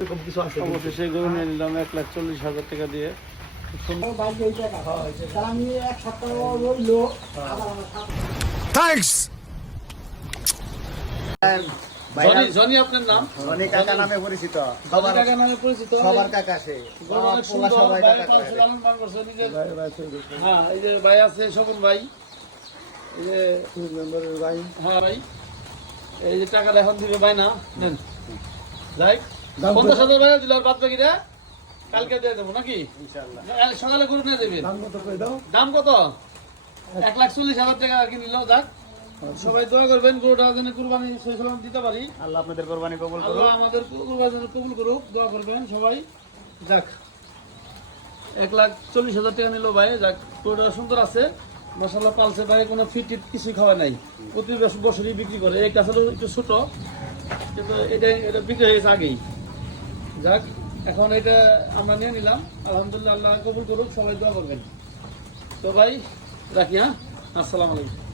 অবশেষে গরু নিয়ে নিলাম 1,40,000 টাকা দিয়ে। থ্যাঙ্কস। জনি আপনার নাম? জনি কাকা নামে পরিচিত। জনি কাকা নামে পরিচিত। সবার কাকা সে। গরু অনেক সুন্দর, সবাই ভাই কাকা পালছে, করে। লালন পালন করছে নিজের। হ্যাঁ, এই যে ভাই আছে শকুন ভাই, এই যে ভাই হ্যাঁ ভাই, এই যে টাকাটা এখন দিবে ভাই না নেন যাই 50,000 ভাই দিল, আর বাদ বাকিটা কালকে দিয়ে দেবো নাকি? ইনশাআল্লাহ। সকালে গরু নিয়ে দেবেন। দাম কত? 1,40,000 টাকা কিনল। যাক, সবাই দোয়া করবেন গরুটা যেন কুরবানি সহি সালামত দিতে পারি। আল্লাহ আপনাদের কুরবানি কবুল করুন। আল্লাহ আমাদের কুরবানি যেন কবুল করুক, দোয়া করবেন সবাই। যাক, 1,40,000 টাকা নিল ভাই। যাক, গরুটা সুন্দর আছে, মাশাআল্লাহ পালছে ভাই, কোনো ফিট কিছু খাওয়া নাই। প্রতি বছরই বিক্রি করে। এই কাছালো একটু ছোট, কিন্তু এটা বিক্রি হয়ে গেছে আগেই। যাক, এখন এটা আমরা নিয়ে নিলাম। আলহামদুলিল্লাহ, আল্লাহ কবুল করুক, সবাই দোয়া করবেন। তো ভাই রাখি, হ্যাঁ, আসসালামু আলাইকুম।